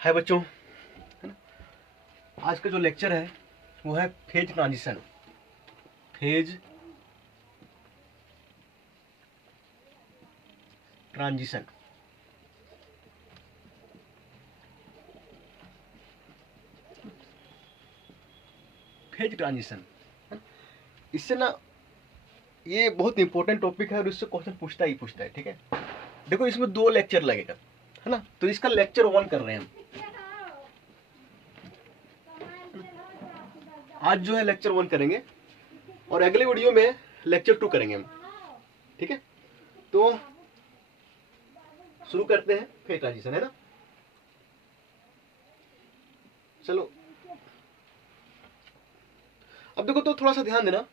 है बच्चों, है ना। आज का जो लेक्चर है वो है phase transition. Phase transition. Phase transition, इससे ना ये बहुत इंपॉर्टेंट टॉपिक है और इससे क्वेश्चन पूछता ही पूछता है। ठीक है, देखो इसमें 2 लेक्चर लगेगा, है ना। तो इसका लेक्चर 1 कर रहे हैं हम आज, जो है लेक्चर 1 करेंगे और अगले वीडियो में लेक्चर 2 करेंगे हम। ठीक है, तो शुरू करते हैं फेज ट्रांजिशन, है ना। चलो अब देखो, तो थोड़ा सा ध्यान देना,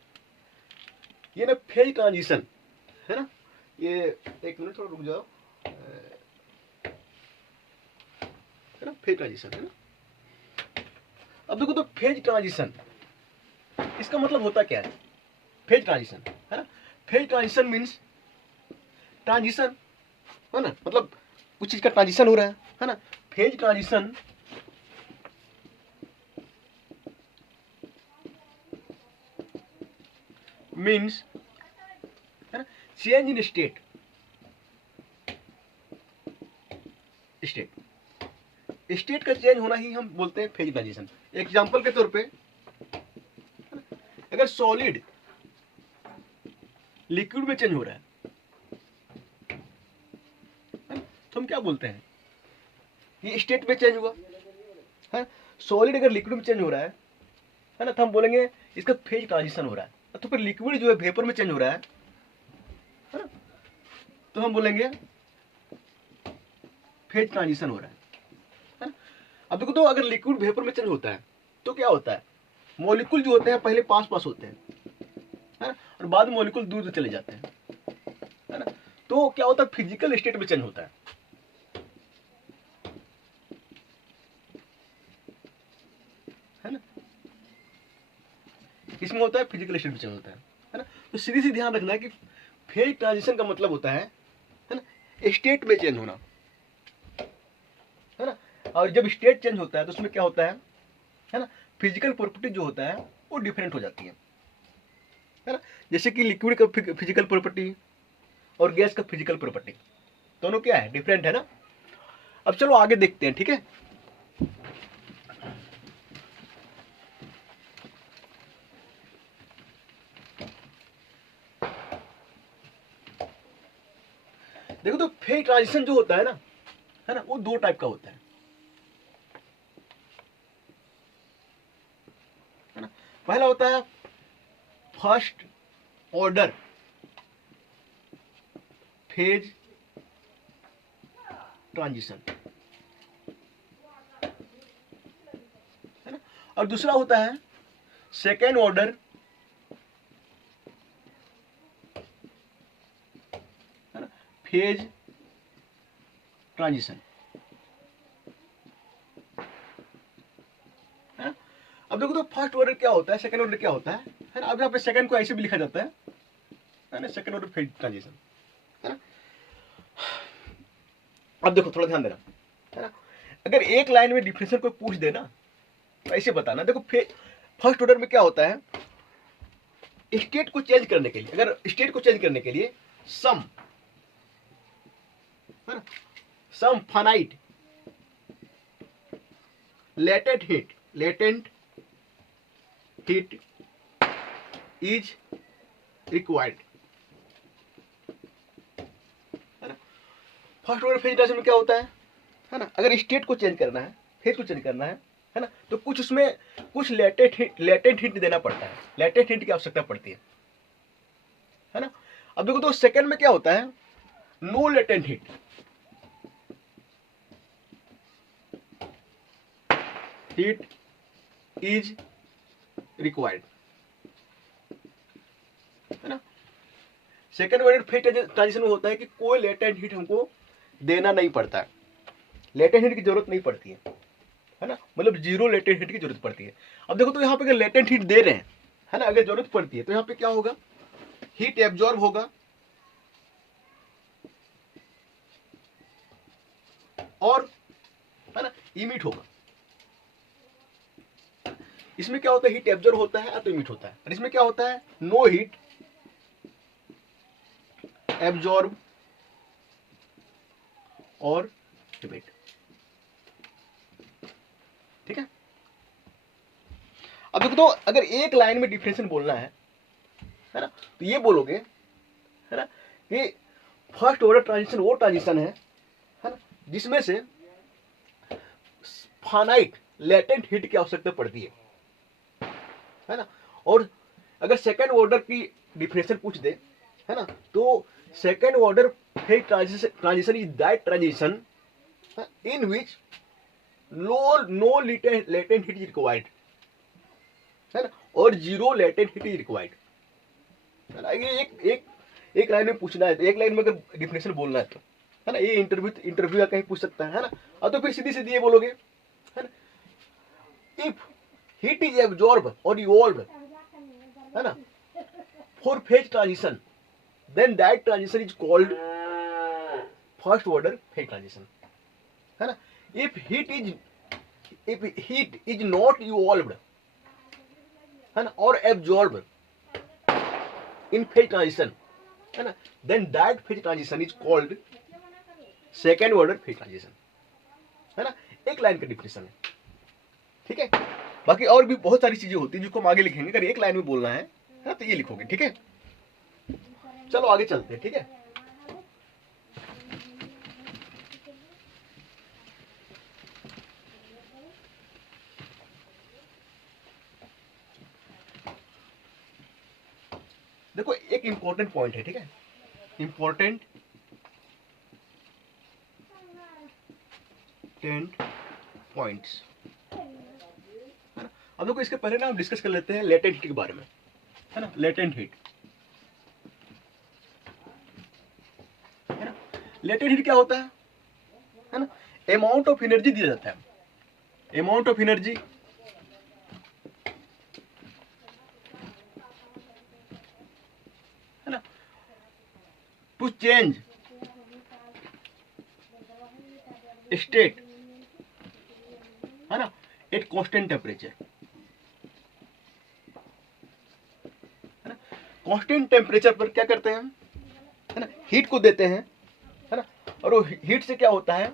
ये ना फेज ट्रांजिशन है ना। ये एक मिनट थोड़ा रुक जाओ, है ना। फेज ट्रांजिशन है ना। अब देखो, तो फेज ट्रांजिशन इसका मतलब होता क्या है? फेज ट्रांजिशन, है ना। फेज ट्रांजिशन मीन्स ट्रांजिशन, है ना, मतलब कुछ चीज का ट्रांजिशन हो रहा है ना। फेज ट्रांजिशन मीन्स, है ना, चेंज इन स्टेट। स्टेट का चेंज होना ही हम बोलते हैं फेज ट्रांजिशन। एग्जांपल के तौर पे, अगर सॉलिड लिक्विड में चेंज हो रहा है तो हम क्या बोलते हैं? ये स्टेट में चेंज हुआ है। सॉलिड अगर लिक्विड में चेंज हो रहा है ना, तो हम बोलेंगे इसका फेज ट्रांजिशन हो रहा है। तो फिर लिक्विड जो है वेपर में चेंज हो रहा है ना, तो हम बोलेंगे फेज ट्रांजिशन हो रहा है ना। अब देखो, तो अगर लिक्विड वेपर में चेंज होता है तो क्या होता है? मॉलिक्यूल जो होते हैं पहले पास पास होते हैं, है ना, और बाद में मॉलिक्यूल दूर चले जाते हैं, है ना। तो क्या होता है? फिजिकल स्टेट में चेंज होता है ना। किसमें होता है? फिजिकल स्टेट में चेंज होता है ना। तो सीधी सी ध्यान रखना है कि फेज ट्रांजिशन का मतलब होता है ना, स्टेट में चेंज होना, है ना। और जब स्टेट चेंज होता है तो उसमें क्या होता है ना, फिजिकल प्रॉपर्टी जो होता है वो डिफरेंट हो जाती है ना। जैसे कि लिक्विड का फिजिकल प्रॉपर्टी और गैस का फिजिकल प्रॉपर्टी दोनों क्या है? डिफरेंट है ना। अब चलो आगे देखते हैं। ठीक है, देखो, तो फेज ट्रांजिशन जो होता है ना, वो 2 टाइप का होता है ना। पहला होता है फर्स्ट ऑर्डर फेज ट्रांजिशन, है ना। और दूसरा होता है सेकेंड ऑर्डर फेज ट्रांजिशन, है ना। अब देखो, तो फर्स्ट ऑर्डर क्या होता है, सेकंड ऑर्डर क्या होता है ना। अब यहाँ पे सेकंड को ऐसे भी लिखा जाता है ना, सेकंड ऑर्डर फेज ट्रांजिशन, है ना। अब देखो, थोड़ा ध्यान देना, है ना। अगर एक लाइन में डिफरेंशियल कोई पूछ दे ना तो ऐसे बताना। देखो, फर्स्ट ऑर्डर में क्या होता है? स्टेट को चेंज करने के लिए, अगर स्टेट को चेंज करने के लिए सम, है ना, some finite latent heat is required, है ना। फर्स्ट ऑर्डर फेज ट्रांजिशन में क्या होता है ना, अगर स्टेट को चेंज करना है, फेज को चेंज करना है ना, तो कुछ उसमें कुछ लेटेंट हीट देना पड़ता है। लेटेंट हीट की आवश्यकता पड़ती है ना। अब देखो, तो सेकंड में क्या होता है? No latent heat is required, है ना। सेकंड ऑर्डर फेज ट्रांजिशन में होता है कि कोई लेटेंट हीट हमको देना नहीं पड़ता है, लेटेंट हीट की जरूरत नहीं पड़ती है ना, मतलब जीरो लेटेंट हीट की जरूरत पड़ती है। अब देखो, तो यहाँ पे अगर लेटेंट हीट दे रहे हैं, है ना, अगर जरूरत पड़ती है तो यहाँ पे क्या होगा? हीट एब्जॉर्ब होगा और है ना, इमिट होगा। इसमें क्या होता है, हीट एब्जॉर्ब होता है तो इमिट होता है। और इसमें क्या होता है, नो हीट एब्जॉर्ब और इमिट। ठीक है। अब देखो, तो अगर एक लाइन में डिफरेंशियल बोलना है ना, तो ये बोलोगे है ना कि फर्स्ट ऑर्डर ट्रांजिशन वो ट्रांजिशन है ना, जिसमें से फाइनाइट लेटेंट हीट की आवश्यकता पड़ती है ना। और अगर सेकंड ऑर्डर की डिफरेंशियल पूछ दे है ना, तो second order phase transition is that transition in which no latent heat is required है ना, और zero latent heat is required है ना। ये एक लाइन में पूछना है, तो एक लाइन में अगर डिफरेंशियल बोलना है तो है ना, ये इंटरव्यू या कहीं पूछ सकता है ना। और तो फिर सीधी सीधी ये बोलोगे है ना, इफ हीट इज एब्जॉर्ब और इवॉल्व है ना for phase transition, then that transition is called first order phase transition है ना। If heat is not evolved है ना और एब्जॉर्ब इन फेज ट्रांजिशन है ना, then that phase transition is called second order phase transition है ना। एक लाइन का डिफरेंशन है। ठीक है। बाकी और भी बहुत सारी चीजें होती है जिसको हम आगे लिखेंगे। अगर एक लाइन में बोलना है ना तो ये लिखोगे। ठीक है, चलो आगे चलते हैं। ठीक है, देखो एक इंपॉर्टेंट पॉइंट है। ठीक है, इंपॉर्टेंट पॉइंट्स है ना। अब देखो इसके पहले ना हम डिस्कस कर लेते हैं लेटेंट हीट के बारे में है ना। लेटेंट हीट है ना, लेटेंट हीट क्या होता है ना, अमाउंट ऑफ एनर्जी दिया जाता है, अमाउंट ऑफ एनर्जी है ना टू चेंज स्टेट है ना एट कांस्टेंट टेम्परेचर है ना। कांस्टेंट टेम्परेचर पर क्या करते हैं है ना, हीट को देते हैं है ना, और वो हीट से क्या होता है,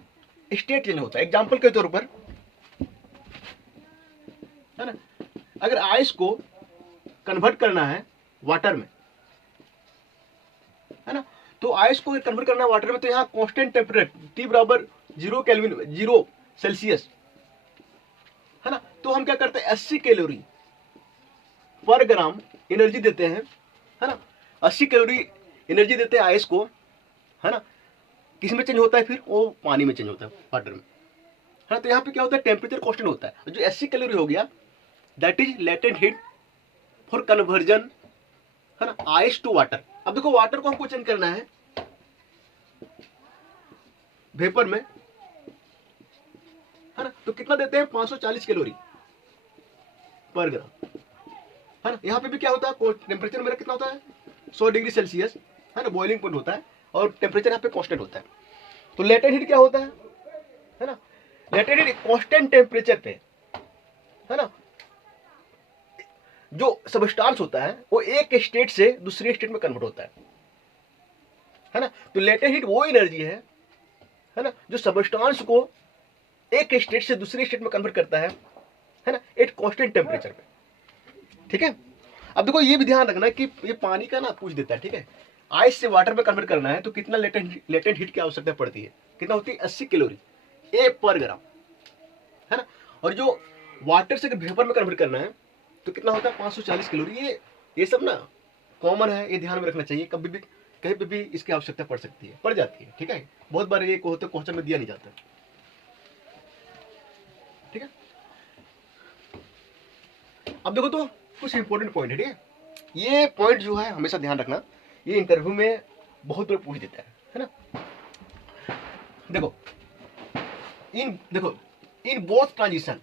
स्टेट चेंज होता है। एग्जांपल के तौर पर है ना, अगर आइस को कन्वर्ट करना है वाटर में है ना, तो आइस को कन्वर्ट करना है वाटर में, तो यहाँ कांस्टेंट टेम्परेचर टी बराबर 0 केल्विन 0 सेल्सियस है ना, तो हम क्या करते हैं 80 कैलोरी पर ग्राम एनर्जी देते हैं है ना। 80 कैलोरी एनर्जी देते हैं आइस को है ना। किस में चेंज होता है, फिर वो पानी में चेंज होता है, वाटर में है ना। तो यहाँ पे क्या होता है, टेम्परेचर कांस्टेंट होता है। जो 80 कैलोरी हो गया that is latent heat for conversion है ना आइस टू वाटर। अब देखो वाटर को हमको चेंज करना है वेपर में है ना, तो कितना देते हैं 540 कैलोरी पर ग्राम है ना। यहाँ पे भी क्या होता है, टेम्परेचर मेरा कितना होता है 100 डिग्री सेल्सियस है ना, बॉइलिंग पॉइंट होता है, और टेम्परेचर यहाँ पे कांस्टेंट होता है। तो लेटेंट हीट क्या होता है ना, लेटेंट हीट कांस्टेंट टेम्परेचर पे है ना जो सबस्टांस होता है वो एक स्टेट से दूसरे स्टेट में कन्वर्ट होता है ना। तो लेटेंट हीट वो एनर्जी है ना जो सबस्टांस को एक स्टेट से दूसरे स्टेट में कन्वर्ट करता है ना एट कांस्टेंट टेम्परेचर पे। ठीक है। अब देखो ये भी ध्यान रखना कि ये पानी का ना पूछ देता है। ठीक है, आइस से वाटर में कन्वर्ट करना है तो कितना लेटेंट हीट की आवश्यकता पड़ती है, कितना होती है 80 कैलोरी ए पर ग्राम है ना। और जो वाटर से वेपर में कन्वर्ट करना है तो कितना होता है 540 कैलोरी। ये सब ना कॉमन है, ये ध्यान में रखना चाहिए। कभी भी कहीं पे भी इसकी आवश्यकता पड़ सकती है, पड़ जाती है। ठीक है, बहुत बार ये क्वेश्चन में दिया नहीं जाता। ठीक है, अब देखो तो कुछ इंपॉर्टेंट पॉइंट है। ठीक है, ये पॉइंट जो है हमेशा ध्यान रखना, ये इंटरव्यू में बहुत बार पूछ देता है ना। देखो इन बोथ ट्रांजिशन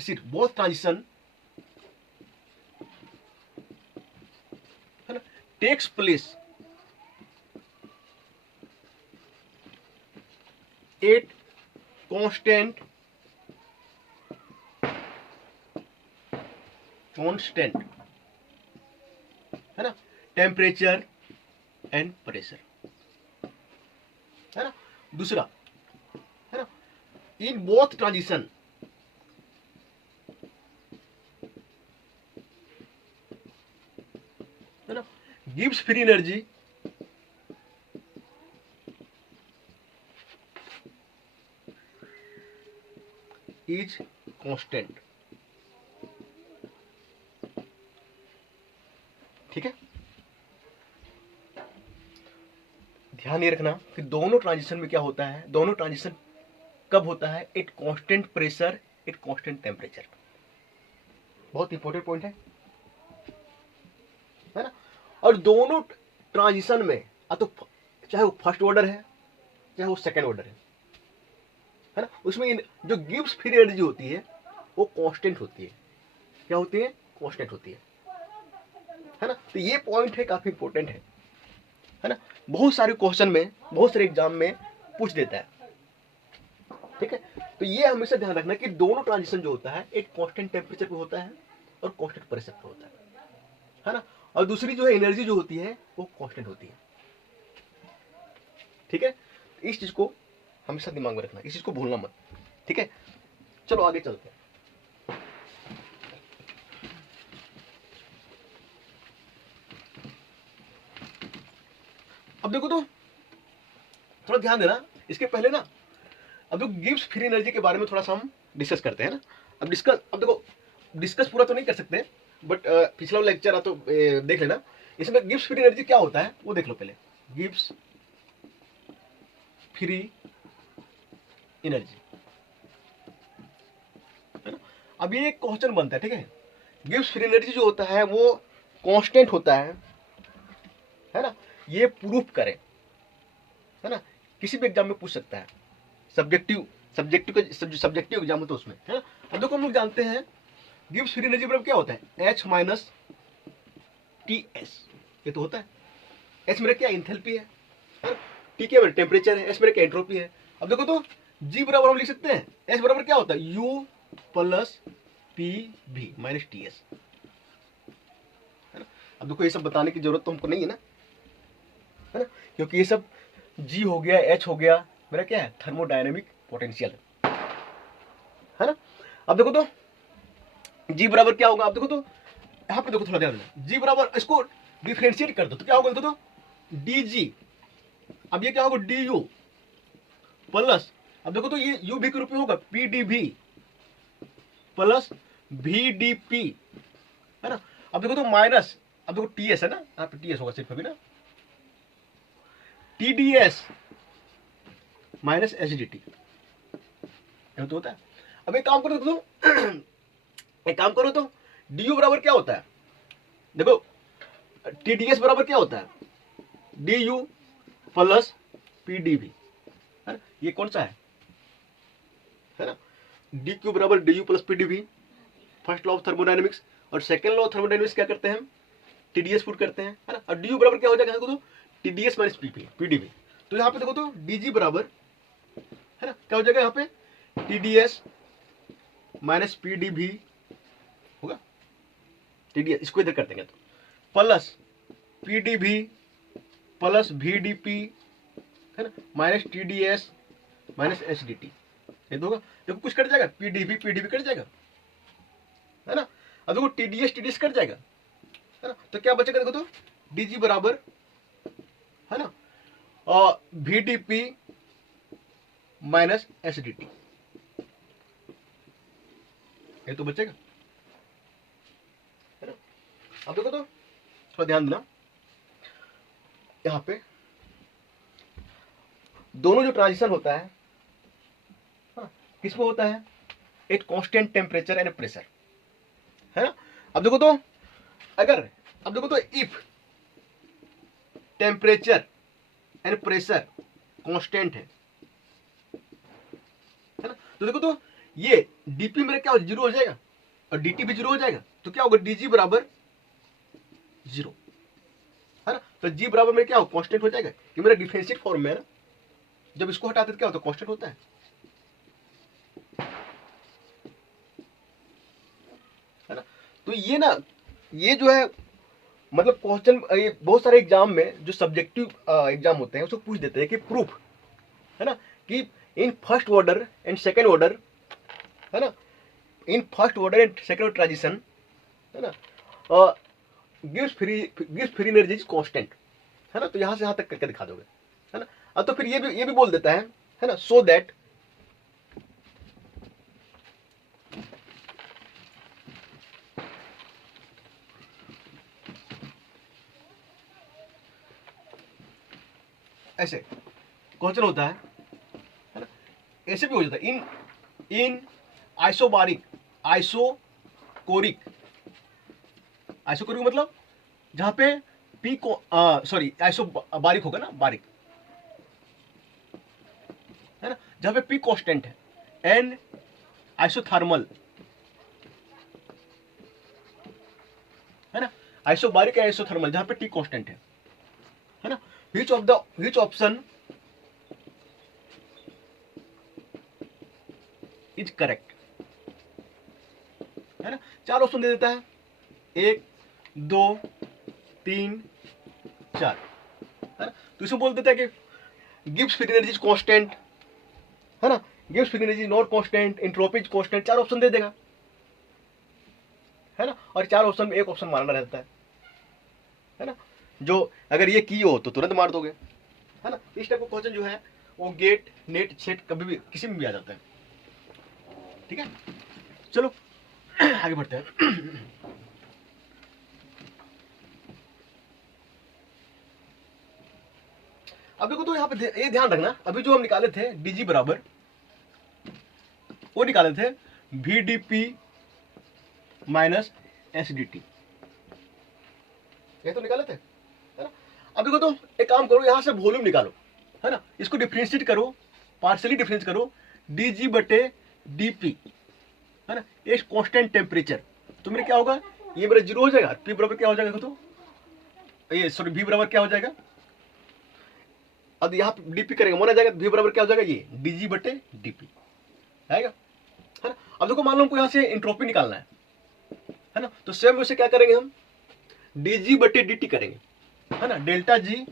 सिर्फ बोथ ट्रांजिशन है ना टेक्स प्लेस एट कांस्टेंट है ना टेम्परेचर एंड प्रेशर, है ना। दूसरा है ना इन बोथ ट्रांजिशन है ना गिव्स फ्री एनर्जी इज कांस्टेंट। ठीक है, ध्यान ये रखना कि दोनों ट्रांजिशन में क्या होता है, दोनों ट्रांजिशन कब होता है, eight constant pressure at constant temperature. बहुत इंपॉर्टेंट पॉइंट है ना। और दोनों ट्रांजिशन में तो चाहे वो फर्स्ट ऑर्डर है चाहे वो सेकेंड ऑर्डर है ना, उसमें जो गिव्स फ्री एनर्जी होती है वो कांस्टेंट होती है। क्या होती है, कांस्टेंट होती है ना। तो ये पॉइंट है, काफी इंपॉर्टेंट है ना। बहुत सारे क्वेश्चन में, बहुत सारे एग्जाम में पूछ देता है। ठीक है, तो ये हमेशा ध्यान रखना कि दोनों ट्रांजिशन जो होता है एक कांस्टेंट टेम्परेचर पे होता है और कांस्टेंट प्रेशर पे होता है ना। और दूसरी जो है एनर्जी जो होती है वो कांस्टेंट होती है। ठीक है, इस चीज को हमेशा दिमाग में रखना, इस चीज को भूलना मत। ठीक है, चलो आगे चलते हैं। अब देखो तो थोड़ा ध्यान देना, इसके पहले ना अब देखो गिव्स फ्री एनर्जी के बारे में थोड़ा सा हम डिस्कस करते हैं ना। अब देखो डिस्कस पूरा तो नहीं कर सकते, बट पिछला लेक्चर तो देख लेना। इसमें गिव्स फ्री एनर्जी क्या होता है वो देख लो पहले। गिव्स फ्री एनर्जी है ना। अब ये एक क्वेश्चन बनता है। ठीक है, गिव्स फ्री एनर्जी जो होता है वो कांस्टेंट होता है ना। ये प्रूफ करें, है ना। किसी भी एग्जाम में पूछ सकता है, सब्जेक्टिव एग्जाम होता है उसमें, है ना। अब देखो हम लोग जानते हैं गिव्स फ्री एनर्जी बराबर क्या होता है, H माइनस टी एस। ये तो होता है। एच मेरा क्या एंथैल्पी है, टी क्या मेरा टेम्परेचर है, एस मेरा क्या एंट्रोपी है। अब देखो तो जी बराबर हम लिख सकते हैं, एस बराबर क्या होता है, यू प्लस पी भी माइनस टी एस, है ना। अब देखो ये सब बताने की जरूरत तो हमको नहीं है ना, क्योंकि ये सब जी हो गया, एच हो गया, मेरा क्या है, थर्मोडायनेमिक पोटेंशियल है ना। अब देखो तो जी बराबर क्या होगा, अब देखो तो यहां पे देखो थोड़ा ध्यान देना, जी बराबर इसको डिफरेंशिएट कर दो तो क्या होगा, देखो तो डी जी, अब ये क्या होगा डी यू प्लस, अब देखो तो ये यू भी के रूप में होगा पी डी भी प्लस भी डी पी, है ना। अब देखो तो माइनस, अब देखो टी एस है ना, यहाँ पे टी एस होगा सिर्फ अभी ना, T D S minus H D T, तो होता है। अब एक काम करो तो एक काम करो तो डी यू बराबर क्या होता है, देखो टी डी एस बराबर क्या होता है, D you plus P D भी, है ना। ये कौन सा है ना, डी क्यू बराबर D you plus P D भी, फर्स्ट लॉ ऑफ थर्मोडायनेमिक्स। और सेकंड लॉ ऑफ थर्मोडायनेमिक्स क्या करते हैं हम, टीडीएस पुट करते हैं, है ना। और डी यू बराबर क्या हो जाएगा, देखो तो टीडीएस माइनस पी डी भी। तो यहाँ पे देखो तो डी जी बराबर, है ना, क्या हो जाएगा यहाँ पे टीडीएस माइनस पी डी भी होगा, टीडीएस इसको इधर कर देंगे तो प्लस पी डी भी प्लस वी डी पी, है ना, minus T D S minus H D T, ये तो होगा। देखो कुछ कट जाएगा, पी डी भी कट जाएगा, है ना। अब देखो टी डी एस कट जाएगा, है ना। तो क्या बचेगा, देखो तो डी जी बराबर, है ना, और V D P minus H D T, ये तो बचेगा, है ना। अब देखो तो थोड़ा ध्यान देना, यहां पे दोनों जो ट्रांजिशन होता है किसमें होता है, eight constant temperature and pressure, है ना। अब देखो तो अगर, अब देखो तो if temperature and pressure constant है ना, तो देखो तो ये डीपी मेरा क्या हो, जीरो हो जाएगा और डीटी भी जीरो हो जाएगा, तो क्या होगा डीजी बराबर जीरो, है ना। तो जी बराबर मेरा क्या हो, कांस्टेंट हो जाएगा, ये मेरा डिफरेंशिएट फॉर्म में है ना, जब इसको हटाते तो क्या होता है, कांस्टेंट होता है ना। तो ये ना, ये जो है मतलब क्वेश्चन, ये बहुत सारे एग्जाम में जो सब्जेक्टिव एग्जाम होते हैं उसको पूछ देते हैं कि प्रूफ, है ना, कि in first order and second order, है ना, in first order and second order transition, है ना, गिव्स फ्री एनर्जी इज कांस्टेंट, है ना। तो यहां से यहां तक करके दिखा दोगे, है ना। अब तो फिर ये भी बोल देता है ना, सो दैट ऐसे क्वेश्चन होता है ना, ऐसे भी हो जाता है, इन इन आइसोबारिक आइसोकोरिक आइसोकोरिक मतलब जहां पे पी को सॉरी आइसो बारिक होगा ना, बारिक, है ना, जहां पे पी कांस्टेंट है, एन आइसोथर्मल, है ना, आइसोबारिक है आइसोथर्मल जहां पे टी कांस्टेंट है ना। विच ऑप्शन इज करेक्ट, है ना। 4 ऑप्शन दे देता है, 1 2 3 4, है ना। तो इसमें बोल देता है कि गिव्स फ्री एनर्जी इज कांस्टेंट, है ना, गिव्स free energy not constant, entropy is constant, 4 option दे देगा, है ना। और 4 ऑप्शन में एक ऑप्शन मारना रहता है ना, जो अगर ये की हो तो तुरंत मार दोगे, है ना। इस टाइप का क्वेश्चन जो है वो गेट नेट सेट कभी भी किसी में भी आ जाता है, ठीक है। चलो आगे बढ़ते हैं। अब देखो, तो यहाँ पे ये ध्यान रखना, अभी जो हम निकाले थे डीजी बराबर, वो निकाले थे VdP माइनस SDT, ये तो निकाले थे, है ना। अब देखो, तो एक काम करो, यहां से वॉल्यूम निकालो, है ना, इसको डिफरेंशिएट करो, पार्शियली डिफरेंशिएट करो, DG/dP, है ना, एक कांस्टेंट टेम्परेचर, तो मेरे क्या होगा, ये मेरा 0 हो जाएगा, P बराबर क्या हो जाएगा, तो ये सॉरी V बराबर क्या हो जाएगा, अब यहाँ पे डीपी करेंगे मन आ जाएगा, V बराबर क्या हो जाएगा, ये DG/dP आएगा, है ना। अब देखो, मान लो हमको यहाँ से एंट्रोपी निकालना है ना, तो सेम वैसे क्या करेंगे हम, DG/dt करेंगे, है ना, डेल्टा G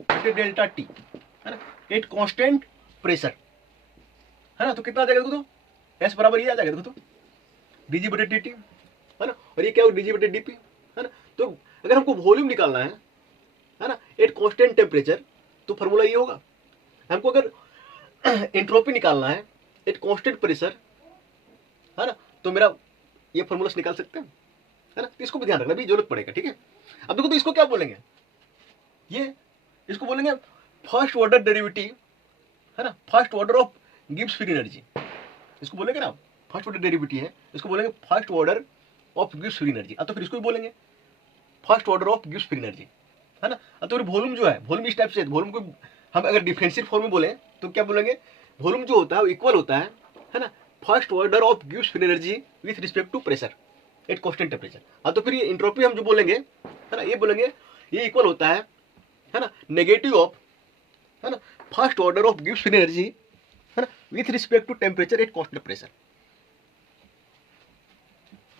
बटे डेल्टा T, है ना, एट कांस्टेंट प्रेशर, है ना। तो कितना आ जाएगा देखो, तो S बराबर ये आ जाएगा देखो, तो DG/dt, है ना, और ये क्या हो, DG/dP, है ना। तो अगर हमको वॉल्यूम निकालना है ना, एट कांस्टेंट टेम्परेचर, तो फॉर्मूला ये होगा। हमको अगर एंट्रोपी निकालना है एट कांस्टेंट प्रेशर, है ना, तो मेरा ये फॉर्मूला निकाल सकते हैं, है ना। तो इसको भी ध्यान रखना, भी जरूरत पड़ेगा, ठीक है। अब देखो, तो इसको क्या बोलेंगे, ये इसको बोलेंगे फर्स्ट ऑर्डर डेरिवेटिव, है ना, फर्स्ट ऑर्डर ऑफ गिव्स फ्री एनर्जी, इसको बोलेंगे ना, फर्स्ट ऑर्डर डेरिवेटिव है, इसको बोलेंगे फर्स्ट ऑर्डर ऑफ गिव्स फ्री एनर्जी। तो फिर इसको भी बोलेंगे फर्स्ट ऑर्डर ऑफ गिव्स फ्री एनर्जी, है ना। तो फिर वॉल्यूम जो है, वॉल्यूम इस टाइप से, वॉल्यूम को हम अगर डिफरेंशियल फॉर्म में बोले तो क्या बोलेंगे, वॉल्यूम जो होता है वो इक्वल होता है ना, फर्स्ट ऑर्डर ऑफ गिव्स free energy with respect to pressure at constant temperature. तो फिर ये एंट्रोपी हम जो बोलेंगे, है ना, ये बोलेंगे ये इक्वल होता है ना, नेगेटिव ऑफ, है ना, फर्स्ट ऑर्डर ऑफ गिव्स फ्री एनर्जी, है ना, with respect to temperature at constant pressure,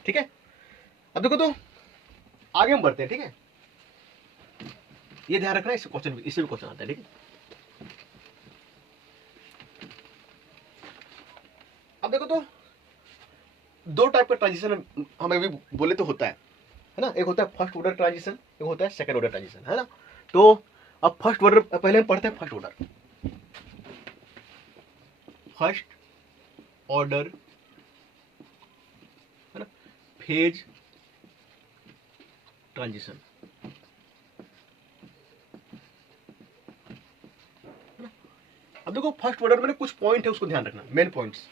ठीक है। अब देखो, तो आगे हम बढ़ते हैं, ठीक है। ये ध्यान रखना, इससे भी क्वेश्चन आता है, ठीक है। अब देखो, तो 2 टाइप का ट्रांजिशन हमें भी बोले तो होता है ना, एक होता है फर्स्ट ऑर्डर ट्रांजिशन, एक होता है सेकंड ऑर्डर ट्रांजिशन, है ना। तो अब फर्स्ट ऑर्डर पहले हम पढ़ते हैं, फर्स्ट ऑर्डर, है ना, फेज ट्रांजिशन, अब देखो, फर्स्ट ऑर्डर में कुछ पॉइंट है, उसको ध्यान रखना, मेन पॉइंट्स,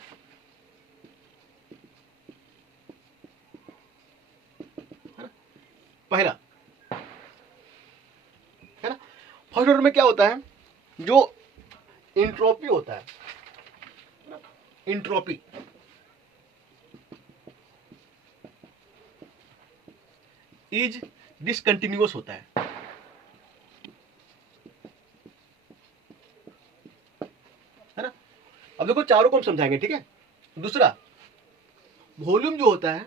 पहला, है ना, फर्स्ट ऑर्डर में क्या होता है, जो इंट्रोपी होता है, इंट्रोपी इज डिसकंटिन्यूअस होता है अब देखो चारों को हम समझाएंगे, ठीक है। दूसरा, वॉल्यूम जो होता है,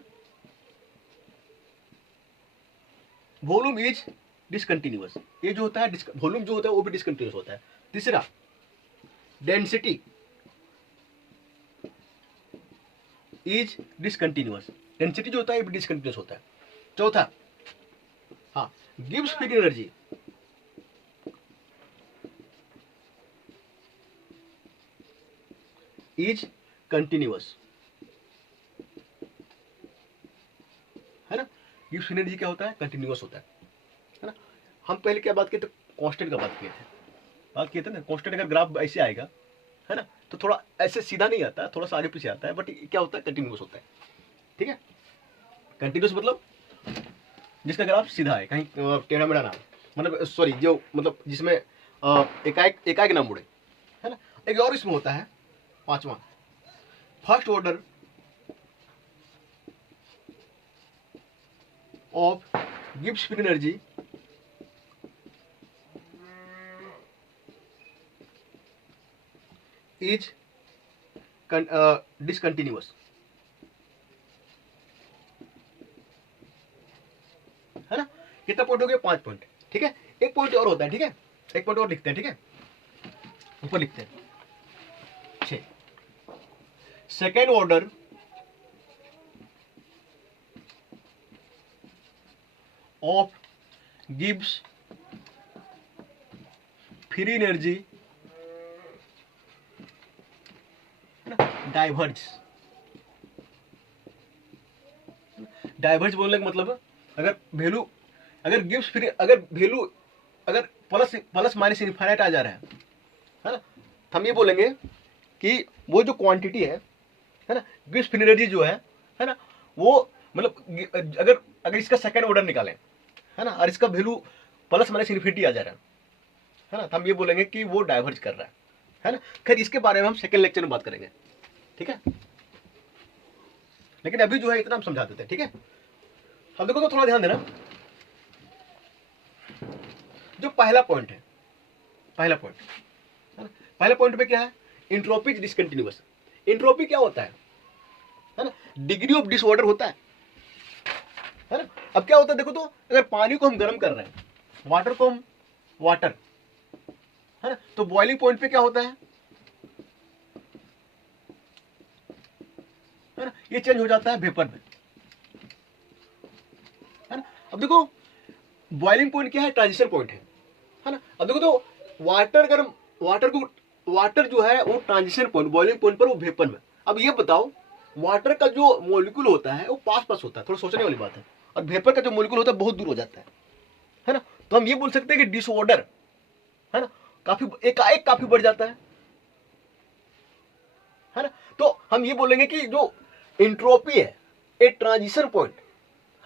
वॉल्यूम इज डिसकंटिन्यूअस, ये जो होता है वॉल्यूम जो होता है वो भी डिसकंटिन्यूअस होता है। तीसरा, डेंसिटी इज डिसकंटिन्यूअस, डेंसिटी जो होता है ये भी डिसकंटिन्यूअस होता है। चौथा, हाँ, Gibbs free energy is continuous, है ना। गिब्स एनर्जी क्या होता है, कंटिन्यूअस होता है ना। हम पहले क्या बात किए थे, कांस्टेंट का बात किए थे ना। कांस्टेंट अगर ग्राफ ऐसे आएगा, है ना, तो थोड़ा ऐसे सीधा नहीं आता है, थोड़ा सा आगे पीछे आता है, बट क्या होता है, कंटिन्यूअस होता है, ठीक है। कंटिन्यूअस मतलब जिसका ग्राफ सीधा है, कहीं टेढ़ा मेढ़ा ना, मतलब सॉरी, जो मतलब जिसमें एकाएक ना मुड़े, है ना। एक और इसमें होता है, पांचवा, first order of Gibbs free energy is discontinuous, है ना। कितना पॉइंट हो गया, 5 पॉइंट, ठीक है। एक पॉइंट और होता है, ठीक है, एक पॉइंट और लिखते हैं, ठीक है, ऊपर लिखते हैं 6, second order of Gibbs free energy diverge, diverge बोलने का मतलब, अगर वैल्यू, अगर गिब्स फ्री, अगर वैल्यू, अगर प्लस माइनस इनफाइनाइट आ जा रहा है ना, तो हम ये बोलेंगे कि वो जो क्वांटिटी है ना, गिब्स फ्री एनर्जी जो है ना, वो मतलब अगर अगर इसका सेकंड ऑर्डर निकालें, है ना, और इसका वैल्यू प्लस माइनस इन्फिनिटी आ जा रहा है ना, तो हम ये बोलेंगे कि वो डाइवर्ज कर रहा है ना। खैर इसके बारे में हम सेकंड लेक्चर में बात करेंगे, ठीक है। लेकिन अभी जो है इतना हम समझा देते हैं, ठीक है। अब देखो तो थोड़ा ध्यान देना, जो पहला पॉइंट है, पहला पॉइंट है ना, पहला पॉइंट पे क्या है, एंट्रोपी डिसकंटिन्यूअस। एंट्रोपी क्या होता है ना, डिग्री ऑफ डिसऑर्डर होता है ना। अब क्या होता है देखो तो, अगर पानी को हम गर्म कर रहे हैं, वाटर को हम वाटर, है ना, तो बॉइलिंग पॉइंट पे क्या होता है ना, ये चेंज हो जाता है वेपर में, है ना। अब देखो बॉइलिंग पॉइंट क्या है, ट्रांजिशन पॉइंट है ना। अब देखो तो वाटर गर्म, वाटर जो है वो ट्रांजिशन पॉइंट, बॉइलिंग पॉइंट पर, वो वेपर में। अब ये बताओ, वाटर का जो मॉलिक्यूल होता है वो पास पास होता है, थोड़ा सोचने वाली बात है, और वेपर का जो मॉलिक्यूल होता है बहुत दूर हो जाता है ना। तो हम ये बोल सकते हैं कि डिसऑर्डर, है ना, काफी एकाएक काफी बढ़ जाता है ना। तो हम ये बोलेंगे कि जो एंट्रोपी है, ए ट्रांजिशन पॉइंट,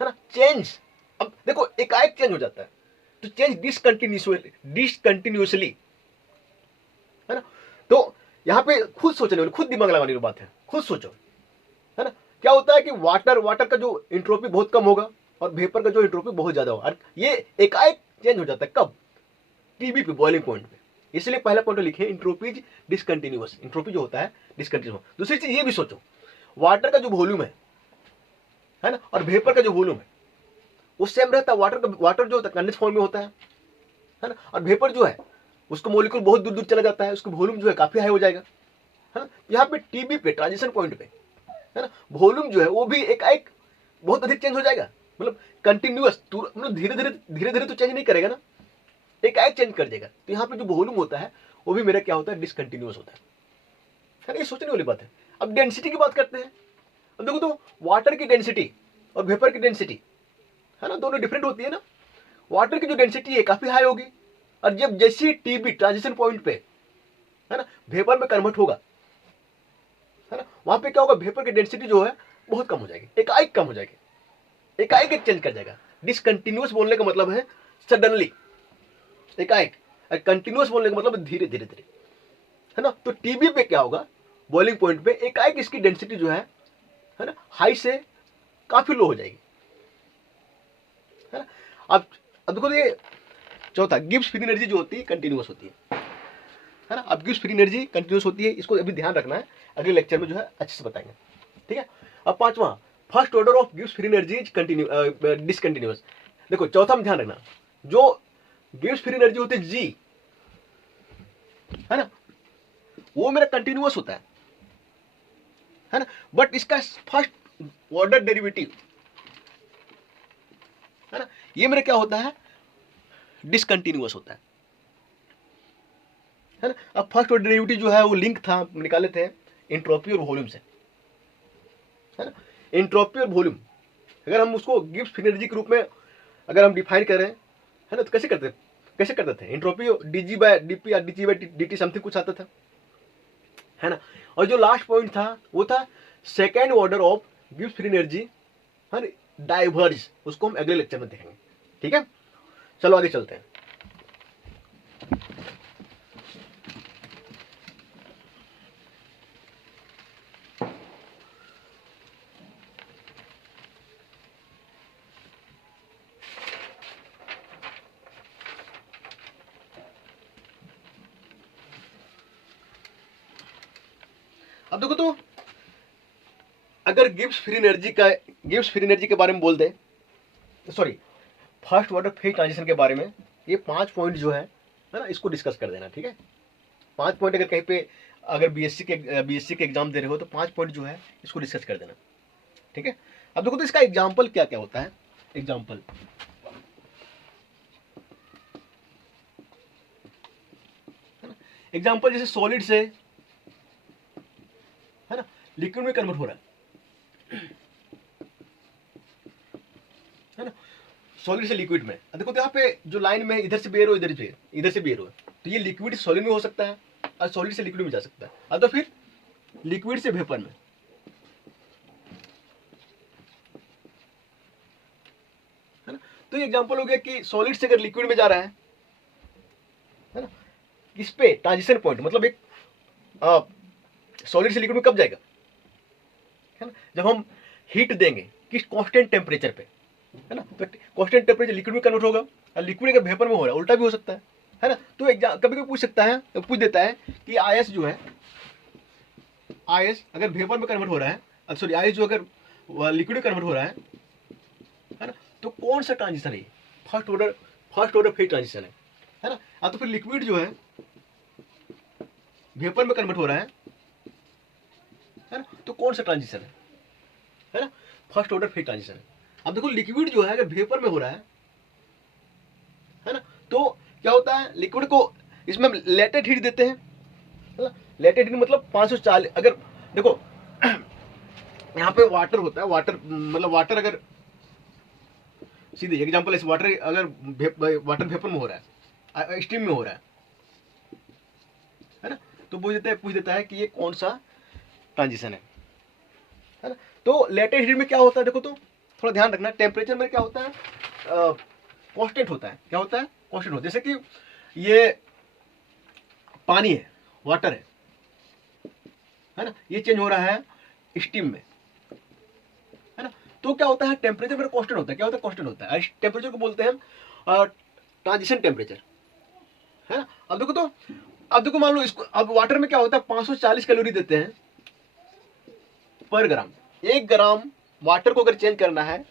है ना, चेंज। अब देखो एकाएक चेंज हो जाता है, तो चेंज डिसकंटिन्यूअसली, है ना। तो यहां पे खुद सोचने वाली, खुद दिमाग लगाने वाली बात है, खुद सोचो, है ना। क्या होता है कि वाटर का जो एंट्रोपी बहुत कम होगा और वेपर का जो एंट्रोपी बहुत ज्यादा होगा, और ये एकाएक चेंज हो जाता है कब, टीबी पे, बॉइलिंग पॉइंट पे। इसलिए पहला पॉइंट लिखे, एंट्रोपी डिसकंटिन्यूअस, एंट्रोपी जो होता है डिसकंटिन्यूअस। दूसरी चीज ये भी सोचो, वाटर का जो वॉल्यूम है ना, और वेपर का जो वॉल्यूम है वो सेम रहता है। वाटर जो होता है कंडेंस फॉर्म में होता है ना, और वेपर जो है उसका मॉलिक्यूल बहुत दूर दूर चला जाता है, उसका वॉल्यूम जो है काफी हाई हो जाएगा, है ना। यहाँ पे टीबी पे, ट्रांजिशन पॉइंट पे, है ना, वॉल्यूम जो है वो भी एक बहुत अधिक चेंज हो जाएगा, मतलब कंटिन्यूअस, मतलब धीरे धीरे तो चेंज नहीं करेगा ना, एक चेंज कर देगा। तो यहाँ पे जो वॉल्यूम होता है वो भी मेरा क्या होता है, डिसकंटिन्यूअस होता है ना। ये सोचने वाली बात है। अब डेंसिटी की बात करते हैं। अब देखो तो वाटर की डेंसिटी और वेपर की डेंसिटी, है ना, दोनों डिफरेंट होती है ना। वाटर की जो डेंसिटी है काफी हाई होगी, और जब जैसे टीबी ट्रांजिशन पॉइंट पे, है ना, वेपर में कन्वर्ट होगा, है ना, वहां पे क्या होगा, वेपर की डेंसिटी जो है बहुत कम हो जाएगी, एकाएक कम हो जाएगी, एकाएक एक चेंज कर जाएगा। डिसकंटिन्यूअस बोलने का मतलब है सडनली, एकाएक। कंटिन्यूअस बोलने का मतलब धीरे धीरे धीरे, है ना। तो टीबी पे क्या होगा, बॉइलिंग पॉइंट पे एकाएक इसकी डेंसिटी जो है ना, हाई से काफी लो हो जाएगी, है ना। अब देखो ये चौथा, गिब्स फ्री एनर्जी जो होती है कंटिन्यूअस होती है है ना। अब गिब्स फ्री एनर्जी कंटिन्यूस होती है, इसको अभी ध्यान रखना है, अगले लेक्चर में जो है अच्छे से बताएंगे, ठीक है। अब पांचवा, first order of Gibbs free energy is discontinuous. देखो चौथा में ध्यान रखना, जो गिब्स फ्री एनर्जी होती है जी, है ना, वो मेरा कंटिन्यूअस होता है ना, बट इसका फर्स्ट ऑर्डर डेरिवेटिव, है ना, ये मेरा क्या होता है, डिसकंटिन्यूअस होता है ना। अब फर्स्ट ऑर्डर डेरिवेटिव जो है वो लिंक था, निकाले थे एंट्रोपी और वॉल्यूम से, है ना। एंट्रोपी और वॉल्यूम अगर हम उसको गिब्स फ्री एनर्जी के रूप में अगर हम डिफाइन करें, है ना, तो कैसे करते थे, एंट्रोपी डीजी बाय डीपी या डीजी बाय डीटी समथिंग कुछ आता था, है ना। और जो लास्ट पॉइंट था वो था second order of Gibbs free energy, है ना, डाइवर्ज, उसको हम अगले लेक्चर में देखेंगे, ठीक है। चलो आगे चलते हैं। अब देखो तो अगर गिब्स फ्री एनर्जी के बारे में बोल दे, sorry first order phase transition के बारे में, ये 5 पॉइंट जो है ना, इसको डिस्कस कर देना, ठीक है। 5 पॉइंट अगर कहीं पे अगर बीएससी के एग्जाम दे रहे हो तो 5 पॉइंट जो है इसको डिस्कस कर देना, ठीक है। अब देखो तो इसका एग्जाम्पल क्या क्या होता है, एग्जाम्पल जैसे सॉलिड से, है ना, लिक्विड में कन्वर्ट हो रहा है ना, सॉलिड से लिक्विड में। देखो तो यहाँ पे जो लाइन में इधर से बेयर हो, इधर से बेयर हो, तो ये लिक्विड सॉलिड में हो सकता है और सॉलिड से लिक्विड में जा सकता है, अब तो फिर लिक्विड से वेपर में, है ना। तो ये एग्जांपल हो गया कि सॉलिड से अगर लिक्विड में जा रहा है ना, इस पे ट्रांजिशन पॉइंट मतलब एक सॉलिड से लिक्विड में कब जाएगा, है ना, जब हम हीट देंगे किस कांस्टेंट टेम्परेचर पे, है ना, तो कांस्टेंट टेम्परेचर लिक्विड में कन्वर्ट होगा, और लिक्विड अगर वेपर में हो रहा है, उल्टा भी हो सकता है ना। तो एग्जाम कभी कभी पूछ सकता है, तो पूछ देता है कि आईएस जो है, आईएस अगर वेपर में कन्वर्ट हो रहा है, सॉरी आईएस जो अगर लिक्विड में कन्वर्ट हो रहा है ना, तो कौन सा ट्रांजिशन है, फर्स्ट ऑर्डर फेज ट्रांजिशन है ना। अब तो फिर लिक्विड जो है वेपर में कन्वर्ट हो रहा है ना, तो कौन सा ट्रांजिशन है ना, फर्स्ट ऑर्डर फेज ट्रांजिशन है। अब देखो लिक्विड जो है अगर वेपर में हो रहा है ना, तो क्या होता है, लिक्विड को इसमें लेटेड हीट देते हैं, लेटेड हीट मतलब 540, अगर देखो यहाँ पे वाटर होता है, वाटर मतलब वाटर अगर सीधे एग्जांपल ऐसे वाटर अगर वाटर वेपर में हो रहा है, स्टीम में हो रहा है ना, तो पूछ देता है कि ये कौन सा ट्रांजिशन है ना। तो लेटेस्ट हीट में क्या होता है, देखो तो थोड़ा ध्यान रखना, टेम्परेचर में क्या होता है, कांस्टेंट होता है, क्या होता है, कांस्टेंट होता है। जैसे कि ये पानी है, वाटर है ना, ये चेंज हो रहा है स्टीम में, है ना, तो क्या होता है, टेम्परेचर में कांस्टेंट होता है, क्या होता है, कांस्टेंट होता है। टेम्परेचर को बोलते हैं ट्रांजिशन टेम्परेचर, है ना। अब देखो मान लो इसको, अब वाटर में क्या होता है, 540 कैलोरी देते हैं पर ग्राम। 1 ग्राम वाटर को अगर चेंज करना है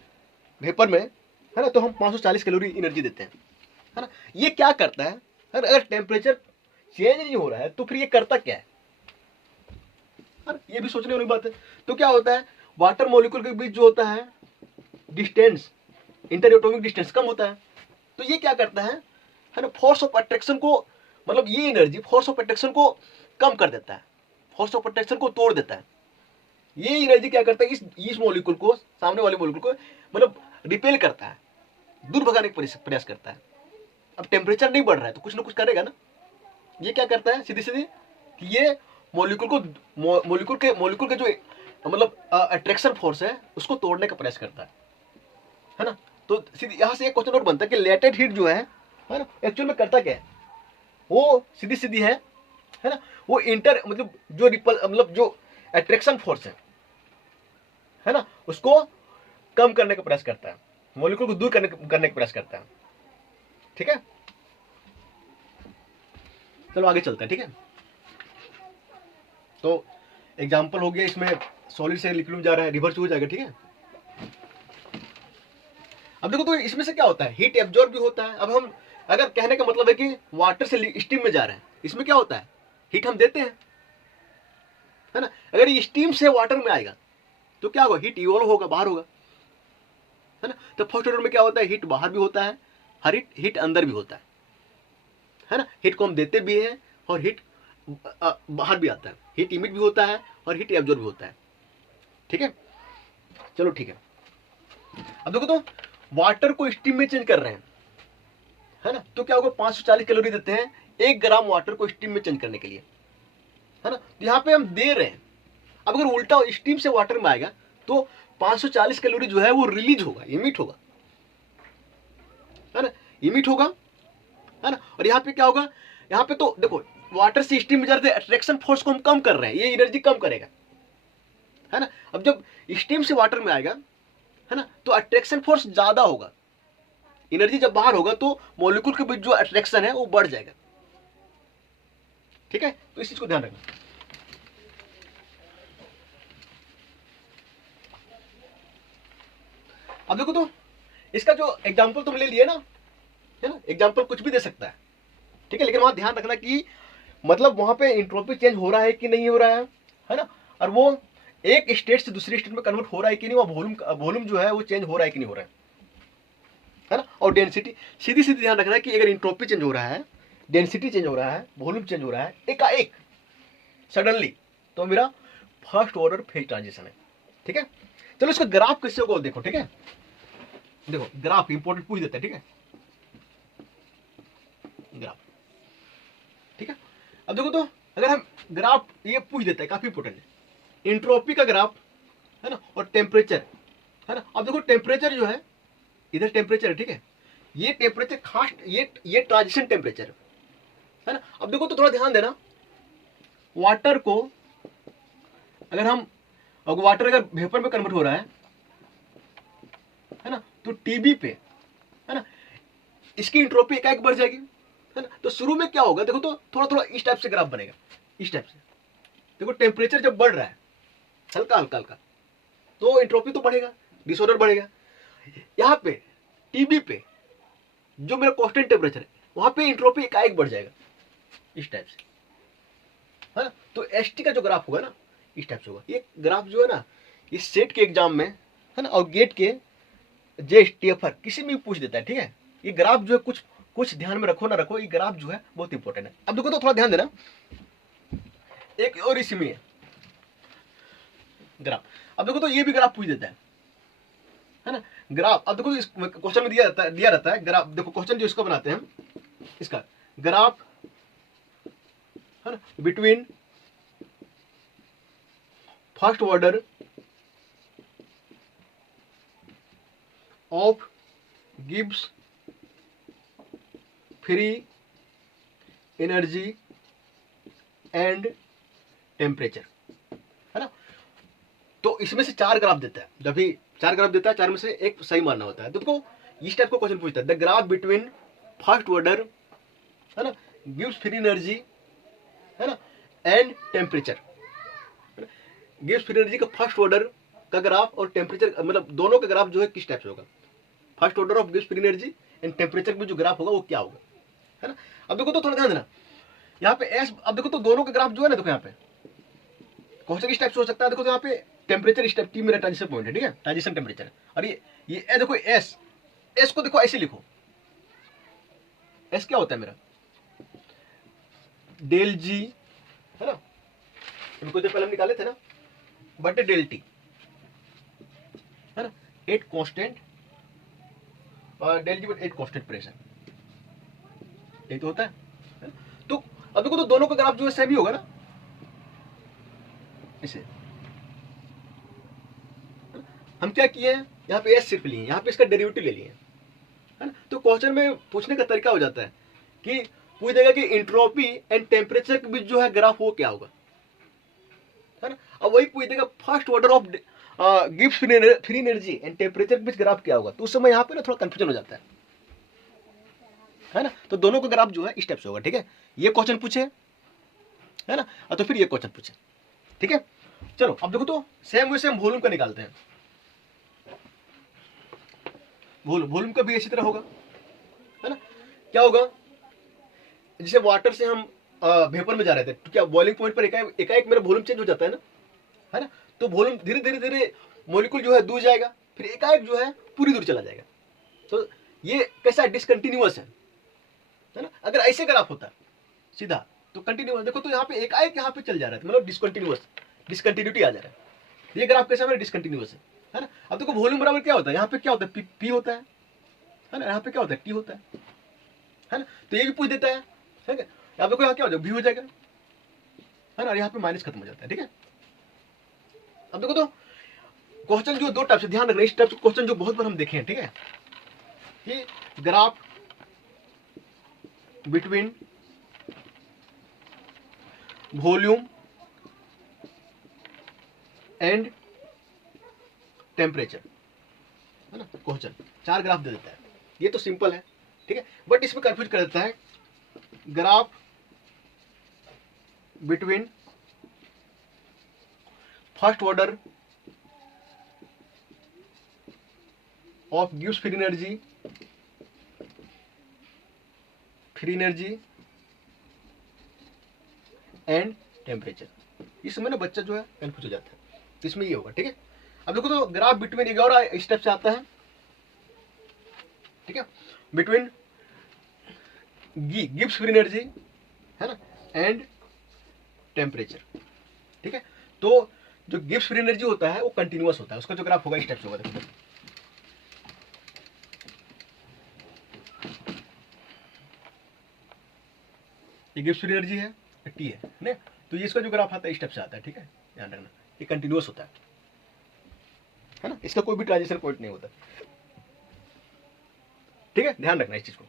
वेपर में, है ना, तो हम 540 कैलोरी एनर्जी देते हैं, है ना। ये क्या करता है, अगर टेम्परेचर चेंज नहीं हो रहा है तो फिर ये करता क्या है, ये भी सोचने वाली बात है। तो क्या होता है, वाटर मॉलिक्यूल के बीच जो होता है डिस्टेंस, इंटर एटॉमिक डिस्टेंस कम होता है, तो ये क्या करता है ना, फोर्स ऑफ अट्रैक्शन को, मतलब ये एनर्जी फोर्स ऑफ अट्रैक्शन को कम कर देता है, फोर्स ऑफ अट्रैक्शन को तोड़ देता है। ये एनर्जी क्या करता है, इस मॉलिक्यूल को, सामने वाले मॉलिक्यूल को मतलब रिपेल करता है, दूर भगाने का प्रयास करता है। अब टेम्परेचर नहीं बढ़ रहा है तो कुछ ना कुछ करेगा ना, ये क्या करता है सीधी सीधी कि ये मॉलिक्यूल के जो मतलब अट्रैक्शन फोर्स है उसको तोड़ने का प्रयास करता है ना। तो सीधी यहाँ से एक क्वेश्चन और बनता है कि लेटेड हीट जो है ना, एक्चुअल में करता क्या है, वो सीधी सीधी है ना, वो इंटर मतलब जो रिपल मतलब जो अट्रैक्शन फोर्स है ना, उसको कम करने का प्रयास करता है, मॉलिक्यूल को दूर करने का प्रयास करता है, ठीक है। चलो आगे चलते हैं, ठीक है। तो एग्जाम्पल हो गया, इसमें सॉलिड से लिक्विड में जा रहा है, रिवर्स हो जाएगा, ठीक है। अब देखो तो इसमें से क्या होता है, हीट एब्जॉर्ब भी होता है। अब हम अगर कहने का मतलब है कि वाटर से स्टीम में जा रहे हैं, इसमें क्या होता है, हीट हम देते हैं, है ना। अगर ये स्टीम से वाटर में आएगा तो क्या होगा, हीट इवॉल्व होगा, बाहर होगा, है ना। तो फर्स्ट ऑर्डर में क्या होता है, हीट बाहर भी होता है, हर हीट अंदर भी होता है ना। हीट को हम देते भी हैं और हीट बाहर भी आता है, हीट इमिट भी होता है और हीट एब्जॉर्ब भी होता है, ठीक है। चलो ठीक है। अब देखो तो वाटर को स्टीम में चेंज कर रहे हैं, है ना, तो क्या होगा, 540 कैलोरी देते हैं 1 ग्राम वाटर को स्टीम में चेंज करने के लिए, है ना। तो यहाँ पे हम दे रहे हैं। अब अगर उल्टा स्टीम से वाटर में आएगा तो 540 कैलोरी जो है वो रिलीज होगा, इमिट होगा, है ना, इमिट होगा, है ना। और यहाँ पे क्या होगा, यहाँ पे तो देखो वाटर से स्टीम में जा रहे थे, अट्रैक्शन फोर्स को हम कम कर रहे हैं, ये एनर्जी कम करेगा, है ना। अब जब स्टीम से वाटर में आएगा, है ना, तो अट्रैक्शन फोर्स ज्यादा होगा, एनर्जी जब बाहर होगा तो मॉलिक्यूल के बीच जो अट्रैक्शन है वो बढ़ जाएगा, ठीक है। तो इस चीज को ध्यान रखना। अब देखो तो इसका जो एग्जांपल तुम ले लिए ना, है ना, एग्जांपल कुछ भी दे सकता है, ठीक है, लेकिन वहां ध्यान रखना कि मतलब वहां पे इंट्रोपी चेंज हो रहा है कि नहीं हो रहा है ना, और वो एक स्टेट से दूसरी स्टेट में कन्वर्ट हो रहा है कि नहीं, वो वॉल्यूम जो है वो चेंज हो रहा है कि नहीं हो रहा है ना। और डेंसिटी, सीधी सीधी ध्यान रखना है कि अगर इंट्रोपी चेंज हो रहा है, डेंसिटी चेंज हो रहा है, वॉल्यूम चेंज हो रहा है एकाएक सडनली, तो मेरा फर्स्ट ऑर्डर फेज ट्रांजिशन है, ठीक है। चलो इसका ग्राफ कैसे होगा देखो, ठीक है। देखो ग्राफ इंपॉर्टेंट पूछ देता है, ठीक है, ग्राफ, ठीक है। अब देखो तो अगर हम ग्राफ ये पूछ देता है, काफी इंपॉर्टेंट है, इंट्रोपी का ग्राफ, है ना, और टेम्परेचर, है ना। अब देखो टेम्परेचर जो है, इधर टेम्परेचर है, ठीक है, ये टेम्परेचर खास ये ट्रांजिशन टेम्परेचर है ना। अब देखो तो थोड़ा ध्यान देना, वाटर को अगर हम वाटर अगर वेपर में कन्वर्ट हो रहा है ना, तो टीबी पे, है ना, इसकी इंट्रोपी एकाएक बढ़ जाएगी, है ना। तो शुरू में क्या होगा, देखो तो थोड़ा थोड़ा इस टाइप से ग्राफ बनेगा, इस टाइप से। देखो टेम्परेचर जब बढ़ रहा है हल्का हल्का हल्का, तो इंट्रोपी तो बढ़ेगा, डिसऑर्डर बढ़ेगा। यहाँ पे टीबी पे जो मेरा कांस्टेंट टेम्परेचर है, वहां पे इंट्रोपी एकाएक बढ़ जाएगा, इस टाइप से, है ना। तो एसटी का जो ग्राफ होगा ना, इस टाइप से होगा। ये ग्राफ जो है ना, इस सेट के एग्जाम में, है ना, और गेट के जेएसटीएफआर किसी में भी पूछ देता है, ठीक है। ये ग्राफ जो है कुछ कुछ ध्यान में रखो ना रखो, ये ग्राफ जो है बहुत इंपॉर्टेंट है। अब देखो तो थोड़ा ध्यान देना, एक और इसी में ग्राफ। अब देखो तो ये भी ग्राफ पूछ देता है ना, ग्राफ। अब देखो इस क्वेश्चन में दिया रहता है ग्राफ। देखो क्वेश्चन जो इसका बनाते हैं, इसका ग्राफ, है ना, between first order of Gibbs free energy and temperature, है ना। तो इसमें से 4 ग्राफ देता है, जब भी 4 ग्राफ देता है, 4 में से एक सही मानना होता है। तो देखो इस टाइप का क्वेश्चन पूछता है, the graph between first order, है ना, गिव्स फ्री एनर्जी, है ना, and temperature, gives free energy का फर्स्ट ऑर्डर का ग्राफ और टेम्परेचर, मतलब दोनों का ग्राफ जो है किस टाइप से होगा, फर्स्ट ऑर्डर ऑफ गिव्स फ्री एनर्जी एंड टेम्परेचर में जो ग्राफ होगा वो क्या होगा, है ना। अब देखो तो थोड़ा ध्यान देना, यहाँ पे एस, अब देखो तो दोनों का ग्राफ जो है ना, देखो यहाँ पे क्वेश्चन इस टाइप से हो सकता है। देखो तो यहाँ पे टेम्परेचर इस टाइप, टी मेरा ट्रांजिशन पॉइंट है, ठीक है, ट्रांजिशन टेम्परेचर। और ये देखो एस, एस को देखो ऐसे लिखो, एस क्या होता है मेरा, डेल जी, है ना, इनको जो पहले हम निकाले थे ना, बटे डेल टी, है ना, 8 कांस्टेंट और डेल जी बटे 8 कांस्टेंट प्रेशर, ये तो होता है ना? तो अब देखो तो दोनों का ग्राफ जो है सेम ही होगा ना, इसे हम क्या किए हैं, यहाँ पे एस सिर्फ लिए, यहाँ पे इसका डेरिवेटिव ले लिए, है ना। तो क्वेश्चन में पूछने का तरीका हो जाता है कि पूछ देगा कि इंट्रोपी एंड टेम्परेचर के बीच जो है ग्राफ वो क्या होगा, है ना। अब वही पूछ देगा फर्स्ट ऑर्डर ऑफ गिव्स फ्री एनर्जी एंड टेम्परेचर के बीच ग्राफ क्या होगा, तो उस समय यहाँ पे ना थोड़ा कंफ्यूजन हो जाता है ना। तो दोनों का ग्राफ जो है इस टाइप से होगा, ठीक है। ये क्वेश्चन पूछे, है ना, और तो फिर ये क्वेश्चन पूछे, ठीक है, चलो अब देखो तो सेम वैसे हम वॉल्यूम का निकालते हैं। वॉल्यूम का भी इसी तरह होगा, है ना। क्या होगा, जैसे वाटर से हम वेपर में जा रहे थे, तो क्या बॉइलिंग पॉइंट पर एकाएक मेरा वॉल्यूम चेंज हो जाता है ना। तो वॉल्यूम धीरे धीरे धीरे मॉलिक्यूल जो है दूर जाएगा, फिर एकाएक जो है पूरी दूर चला जाएगा। तो ये कैसा डिसकंटिन्यूअस है ना। अगर ऐसे ग्राफ होता सीधा तो कंटिन्यूअस, देखो तो यहाँ पे एकाएक यहाँ पे चल जा रहा है, मतलब डिसकंटिन्यूटी आ जा रहा है। ये ग्राफ कैसा है, डिसकंटिन्यूअस है ना। अब देखो वॉल्यूम बराबर क्या होता है, यहाँ पे क्या होता है, पी होता है ना, यहाँ पे क्या होता है, टी होता है ना। तो ये भी पूछ देता है, ठीक है। अब देखो यहाँ क्या हो जाएगा, भी हो जाएगा, है ना, यहाँ पे माइनस खत्म हो जाता है, ठीक है। अब देखो तो क्वेश्चन जो दो टाइप से, ध्यान रखना इस टाइप से क्वेश्चन जो बहुत बार हम देखे हैं, ठीक है। ये graph between volume and temperature, है ना। क्वेश्चन 4 ग्राफ दे देता है, ये तो सिंपल है, ठीक है। बट इसमें कंफ्यूज कर देता है, graph between first order of गिव्स फ्री एनर्जी एंड टेम्परेचर। इसमें ना बच्चा जो है कंफ्यूज हो जाता है, तो इसमें ये होगा, ठीक है। अब देखो तो ग्राफ बिटवीन एक और स्टेप से आता है, ठीक है, बिटवीन गिव्स फ्री एनर्जी, है ना, एंड टेम्परेचर, ठीक है। तो जो गिव्स फ्री एनर्जी होता है वो कंटिन्यूअस होता है, उसका जो ग्राफ होगा स्टेप से होगा, देखो ये गिव्स फ्री एनर्जी है, टी है ना। तो ये इसका जो ग्राफ आता है स्टेप से आता है, ठीक है, ध्यान रखना ये कंटिन्यूअस होता है ना, इसका कोई भी ट्रांजिशन पॉइंट नहीं होता, ठीक है, ध्यान रखना इस चीज को,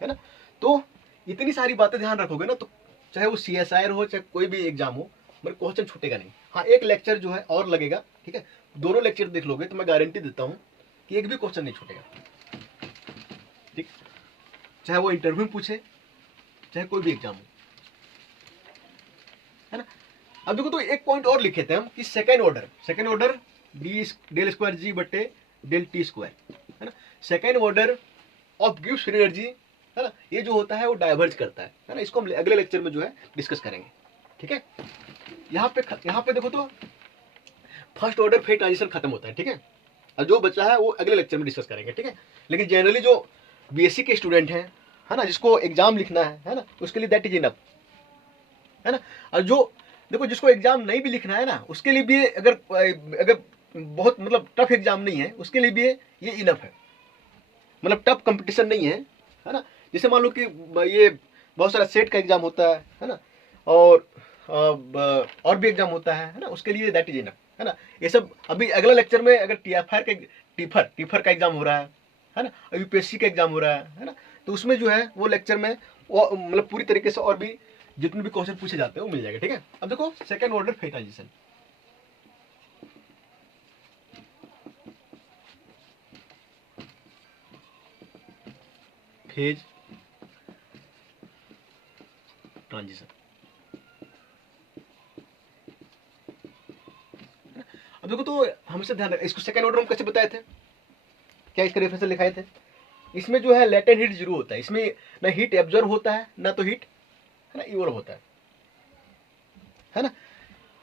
है ना। तो इतनी सारी बातें ध्यान रखोगे ना, तो चाहे वो CSIR हो चाहे कोई भी एग्जाम हो, मेरे क्वेश्चन छूटेगा नहीं। हाँ, एक लेक्चर जो है और लगेगा, ठीक है, दोनों लेक्चर देख लोगे तो मैं गारंटी देता हूं कि एक भी क्वेश्चन नहीं छूटेगा, ठीक, चाहे वो इंटरव्यू में पूछे चाहे कोई भी एग्जाम हो, है ना। अब देखो तो एक पॉइंट और लिखे थे हम कि सेकेंड ऑर्डर डेल स्क्वायर जी बटे डेल टी स्क्वायर, है ना। सेकेंड ऑर्डर ऑफ गिव्स फ्री एनर्जी, है ना, ये जो होता है वो डाइवर्ज करता है ना। इसको हम अगले लेक्चर में जो है डिस्कस करेंगे, ठीक है। यहाँ पे देखो तो फर्स्ट ऑर्डर फेज ट्रांजिशन खत्म होता है, ठीक है। और जो बचा है वो अगले लेक्चर में डिस्कस करेंगे, ठीक है। लेकिन जनरली जो BSc के स्टूडेंट हैं, है ना, जिसको एग्जाम लिखना है ना, उसके लिए दैट इज इनफ, है ना। और जो देखो जिसको एग्जाम नहीं भी लिखना है ना, उसके लिए भी अगर बहुत मतलब टफ एग्जाम नहीं है, उसके लिए भी ये इनफ है, मतलब टफ कंपटीशन नहीं है ना। जैसे मान लो कि ये बहुत सारा सेट का एग्जाम होता है ना, और भी एग्जाम होता है ना, उसके लिए दैट इज इनफ, है ना। ये सब अभी अगला लेक्चर में अगर टीफर का एग्जाम हो रहा है ना, UPSC का एग्जाम हो रहा है ना, तो उसमें जो है वो लेक्चर में वो मतलब पूरी तरीके से और भी जितने भी क्वेश्चन पूछे जाते हैं वो मिल जाएगा, ठीक है। अब देखो second order phase transition, phase transition, अब देखो तो हमेशा ध्यान रखना, इसको सेकेंड ऑर्डर हम कैसे बताए थे, क्या इसका रेफरेंस लिखाए थे। इसमें जो है लेटेंट हीट जीरो होता है, इसमें ना हीट एब्जॉर्ब होता है ना तो हीट, है ना, इवोल्व होता है ना।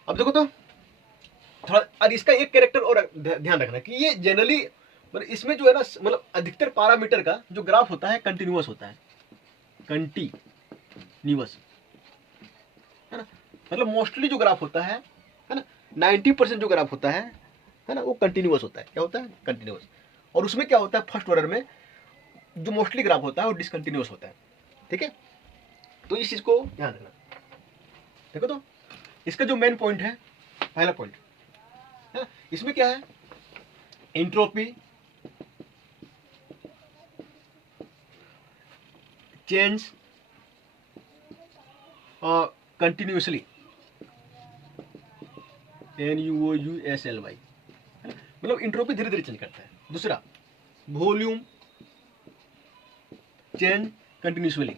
अब देखो तो थोड़ा, और इसका एक कैरेक्टर और ध्यान रखना कि ये जनरली मतलब इसमें जो है ना, मतलब अधिकतर पैरामीटर का जो ग्राफ होता है कंटिन्यूअस होता है, कंटिन्यूअस, है ना। मतलब मोस्टली जो ग्राफ होता है ना, 90% जो ग्राफ होता है ना, वो कंटिन्यूअस होता है। क्या होता है, कंटिन्यूअस। और उसमें क्या होता है, फर्स्ट ऑर्डर में जो मोस्टली ग्राफ होता है वो डिसकंटिन्यूअस होता है, ठीक है। तो इस चीज को ध्यान रखना। देखो तो इसका जो मेन पॉइंट है, पहला पॉइंट है, इसमें क्या है, एंट्रोपी चेंज कंटिन्यूसली, NUOUSLY, मतलब इंट्रोपी धीरे धीरे चेंज करता है। दूसरा वॉल्यूम चेंज कंटिन्यूसली।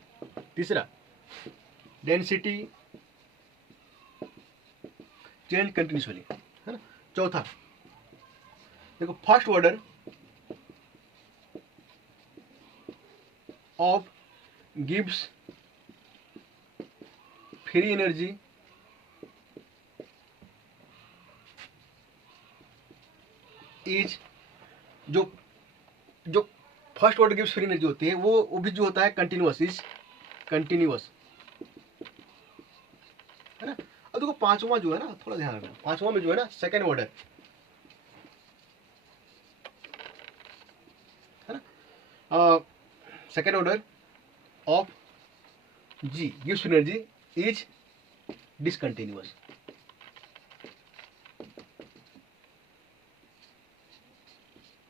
तीसरा डेंसिटी चेंज कंटिन्यूसली, है ना। चौथा देखो, फर्स्ट ऑर्डर ऑफ गिव्स फ्री एनर्जी इज, जो जो first order gives free energy होती है वो भी जो होता है कंटिन्यूअस, इज कंटिन्यूअस, है ना। अब देखो पांचवा जो है ना, थोड़ा ध्यान रखना, पांचवा में जो है ना सेकेंड ऑर्डर, है ना, सेकेंड ऑर्डर ऑफ जी गिव्स एनर्जी इज डिसकंटिन्यूअस।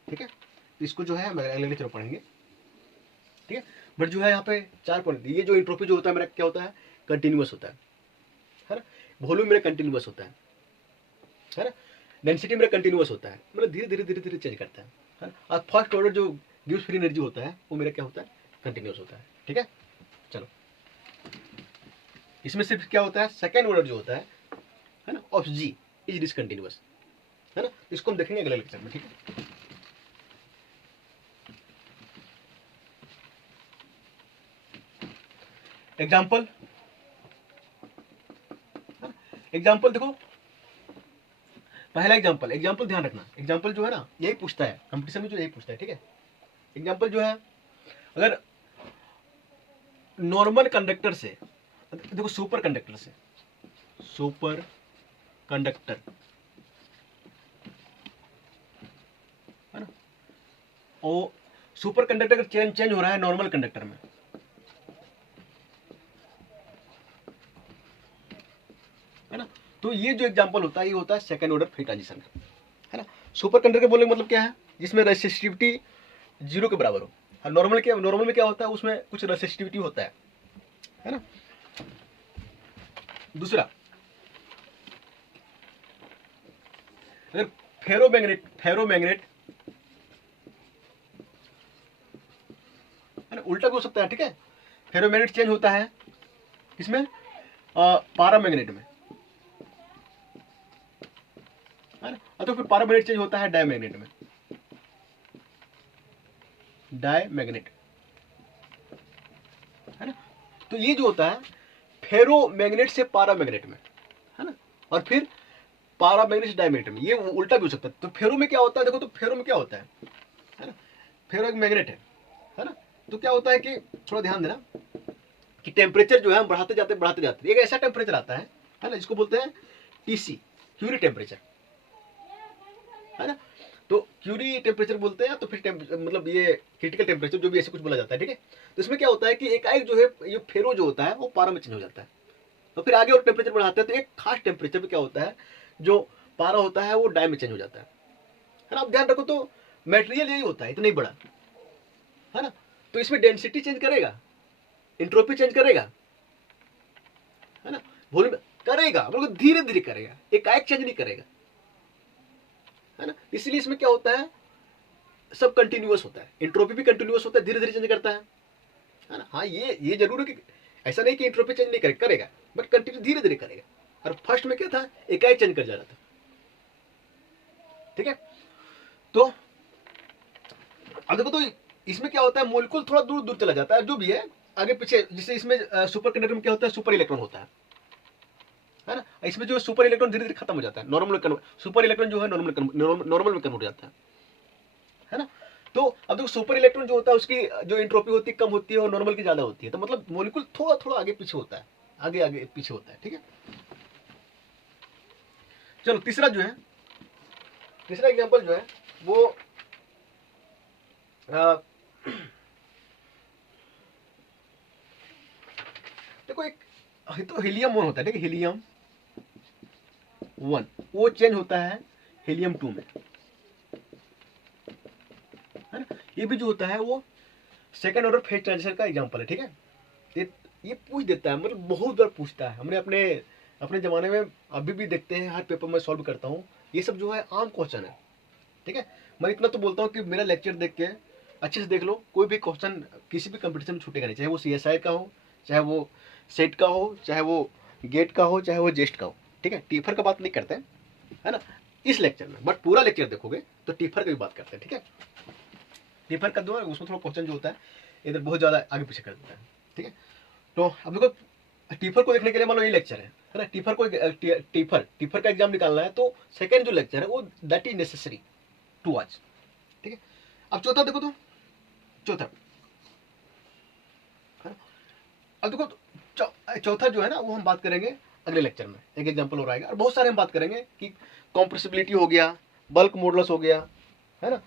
ठीक है, इसको जो है हम अगले लेक्चर में पढ़ेंगे। ठीक है, बट जो है यहाँ पे 4 पॉइंट, ये जो एंट्रोपी जो होता है मेरा क्या होता है, कंटिन्यूअस होता है ना। वॉल्यूम मेरा कंटिन्यूअस होता है ना। डेंसिटी मेरा कंटिन्यूअस होता है, मतलब धीरे धीरे धीरे धीरे चेंज करता है ना। और फर्स्ट ऑर्डर जो गिव्स फ्री एनर्जी होता है वो मेरा क्या होता है, कंटिन्यूअस होता है। ठीक है, चलो इसमें सिर्फ क्या होता है, सेकेंड ऑर्डर जो होता है ना, ऑफ जी इज डिसकंटिन्यूअस, है ना। इसको हम देखेंगे अगले लेक्चर में। ठीक है, एग्जाम्पल, एग्जाम्पल देखो, पहला एग्जाम्पल ध्यान रखना, एग्जाम्पल जो है ना यही पूछता है कंपटीशन में, जो यही पूछता है। ठीक है, एग्जाम्पल जो है, अगर नॉर्मल कंडक्टर से, देखो सुपर कंडक्टर से, सुपर कंडक्टर, है ना, और सुपर कंडक्टर का चेंज हो रहा है नॉर्मल कंडक्टर में, है ना। तो ये जो एग्जांपल होता है ये होता है सेकंड ऑर्डर फेज ट्रांजिशन का, है ना। सुपर कंडक्टर बोलने का मतलब क्या है, जिसमें रेसिस्टिविटी 0 के बराबर हो। नॉर्मल में क्या होता है, उसमें कुछ रेसिस्टिविटी होता है ना। दूसरा, अगर फेरोमैग्नेट है ना, उल्टा भी हो सकता है। ठीक है, फेरोमैग्नेट चेंज होता है किसमें, पारामैग्नेट में, है ना। तो फिर पारामैग्नेट चेंज होता है डायमैग्नेट में, डायमैग्नेट, है ना। तो ये जो होता है फेरोमैग्नेट से पारामैग्नेट में, है ना, और फिर पारामैग्नेट से डायमैग्नेट में, ये उल्टा भी हो सकता है। तो फेरो में क्या होता है, देखो तो फेरो में क्या होता है ना, फेरो एक मैग्नेट है ना। तो क्या होता है कि थोड़ा ध्यान देना कि टेम्परेचर जो है हम बढ़ाते जाते एक ऐसा टेम्परेचर आता है ना, जिसको बोलते हैं टीसी, क्यूरी टेम्परेचर, है ना। तो क्यूरी टेम्परेचर बोलते हैं, तो फिर मतलब ये क्रिटिकल टेम्परेचर जो भी ऐसे कुछ बोला जाता है। ठीक है, तो इसमें क्या होता है कि एकाएक जो है ये फेरो जो होता है वो पारा में चेंज हो जाता है, तो फिर आगे और टेम्परेचर बढ़ाते हैं, तो एक खास टेम्परेचर पे क्या होता है, जो पारा होता है वो डाई में चेंज हो जाता है ना। आप ध्यान रखो, तो मटेरियल यही होता है, इतना ही बड़ा, है ना। तो इसमें डेंसिटी चेंज करेगा, एंट्रोपी चेंज करेगा, है ना, वॉल्यूम करेगा, मतलब धीरे धीरे करेगा, एकाएक चेंज नहीं करेगा, है ना। इसलिए इसमें क्या होता है, सब कंटिन्यूअस होता है, एंट्रोपी भी कंटिन्यूअस होता है, धीरे धीरे चेंज करता है ना। हाँ, ये जरूर है कि ऐसा नहीं कि एंट्रोपी चेंज नहीं करेगा, बट कंटिन्यू धीरे धीरे करेगा। और फर्स्ट में क्या था, एकाएक चेंज कर जा रहा था। ठीक है, तो अब देखो, तो इसमें क्या होता है, मोलिक्यूल थोड़ा दूर दूर चला जाता है, जो भी है आगे पीछे, जिससे इसमें सुपर कंडक्टर में क्या होता है, सुपर इलेक्ट्रॉन होता है ना। इसमें जो सुपर इलेक्ट्रॉन धीरे धीरे खत्म हो जाता है, नॉर्मल सुपर इलेक्ट्रॉन जो है नॉर्मल में कन्वर्ट हो जाता है ना। तो अब देखो सुपर इलेक्ट्रॉन जो होता है उसकी जो एंट्रोपी होती है कम होती है और नॉर्मल की ज्यादा होती है, तो मतलब मोलिक्यूल थोड़ा थोड़ा आगे पीछे होता है, आगे आगे पीछे होता है। ठीक है, चलो तीसरा एग्जांपल जो है वो देखो, एक तो हीलियम 1 होता है, ठीक है, हीलियम 1 वो चेंज होता है हीलियम 2 में, है ना। ये भी जो होता है वो सेकंड ऑर्डर फेज ट्रांजिशन का एग्जांपल है। ठीक है, ये पूछ देता है, मतलब बहुत बार पूछता है, हमने अपने जमाने में अभी भी देखते हैं, हर पेपर में सॉल्व करता हूँ, ये सब जो है आम क्वेश्चन है। ठीक है, मैं इतना तो बोलता हूँ कि मेरा लेक्चर देख के अच्छे से देख लो, कोई भी क्वेश्चन किसी भी कंपटीशन में छूटेगा नहीं, चाहे वो CSI का हो, चाहे वो सेट का हो, चाहे वो गेट का हो, चाहे वो जेस्ट का हो। ठीक है, टीफर का बात नहीं करते हैं, है ना, इस लेक्चर में, बट पूरा लेक्चर देखोगे तो टीफर की भी बात करते हैं, ठीक है। टीफर का दो है, उसमें थोड़ा क्वेश्चन जो होता है इधर बहुत ज़्यादा आगे पीछे कर देता है, ठीक है। तो अब देखो टीफर को देखने के लिए मान लो ये लेक्चर है ना, टीफर का एग्जाम निकालना है, तो सेकंड जो लेक्चर है वो that is necessary to watch, ठीक है। अब चौथा देखो, तो चौथा, अब देखो चौथा जो है ना वो हम बात करेंगे अगले लेक्चर में, एक एग्जांपल और आएगा, और बहुत सारे हम बात करेंगे कि कॉम्प्रेसिबिलिटी हो गया, बल्क मॉडुलस हो गया, है ना,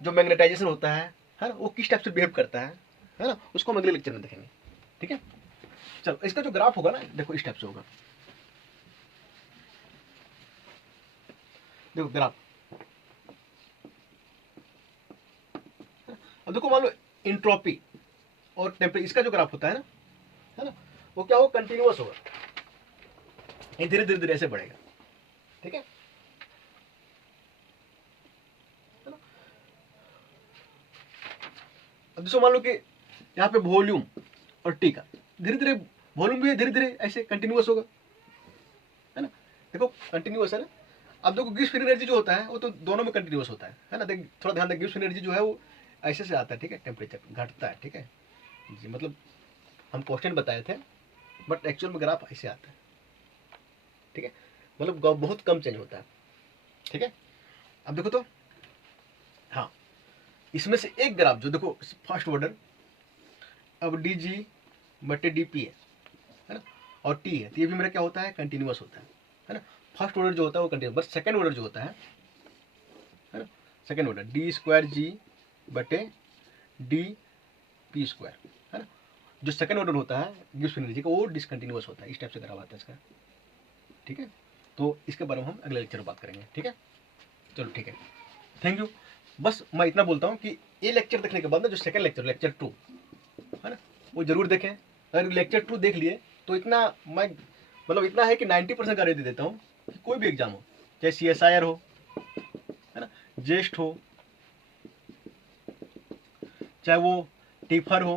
जो मैग्नेटाइजेशन होता है ना, वो किस टाइप से बिहेव करता है ना, उसको हम अगले लेक्चर में देखेंगे, ठीक है। चलो इसका जो ग्राफ होगा ना, देखो इस टाइप से होगा, देखो ग्राफ। अब देखो मान लो इंट्रोपी और टेम्परेचर, इसका जो ग्राफ होता है ना, वो क्या होगा, कंटिन्यूअस होगा, ये धीरे धीरे धीरे ऐसे बढ़ेगा, ठीक है। अब जैसे मान लो कि यहाँ पे वॉल्यूम और टी का धीरे धीरे, वॉल्यूम भी धीरे धीरे ऐसे कंटिन्यूअस होगा, है ना, देखो कंटिन्यूअस है ना। अब देखो गिब्स फ्री एनर्जी जो होता है वो तो दोनों में कंटिन्यूअस होता है ना, देख थोड़ा ध्यान दें, गिब्स फ्री एनर्जी जो है वो ऐसे से आता है, ठीक है, टेम्परेचर घटता है, ठीक है जी, मतलब हम क्वेश्चन बताए थे, बट एक्चुअल में ग्राफ ऐसे आता है, ठीक है, मतलब बहुत कम चेंज होता है, ठीक है। अब देखो तो हाँ, इसमें से एक ग्राफ जो देखो फर्स्ट ऑर्डर, अब डी जी बटे डी पी है ना, और टी है, तो ये भी मेरा क्या होता है, कंटिन्यूअस होता है ना। फर्स्ट ऑर्डर जो होता है वो कंटिन्यूअस, बट सेकंड ऑर्डर जो होता है ना, सेकंड ऑर्डर डी स्क्वायर जी बटे डी पी स्क्वायर, है ना, जो सेकंड ऑर्डर होता है गिब्स फ्री एनर्जी का वो डिसकंटिन्यूअस होता है, इस टाइप से ग्राफ आता है इसका, ठीक है। तो इसके बारे में हम अगले लेक्चर में बात करेंगे, ठीक है। चलो ठीक है, थैंक यू। बस मैं इतना बोलता हूँ कि ये लेक्चर देखने के बाद ना जो सेकंड लेक्चर, लेक्चर 2 है ना, वो जरूर देखें। अगर लेक्चर 2 देख लिए तो इतना मैं मतलब इतना है कि 90% गारंटी देता हूँ कि कोई भी एग्जाम हो, चाहे CSIR हो, है ना, जेस्ट हो, चाहे वो टीफर हो,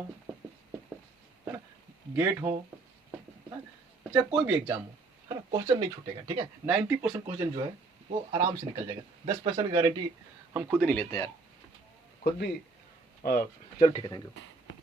है ना, गेट हो, चाहे कोई भी एग्जाम हो, है ना, क्वेश्चन नहीं छूटेगा, ठीक है। 90% क्वेश्चन जो है वो आराम से निकल जाएगा, 10% की गारंटी हम खुद नहीं लेते यार, खुद भी। चलो ठीक है, थैंक यू।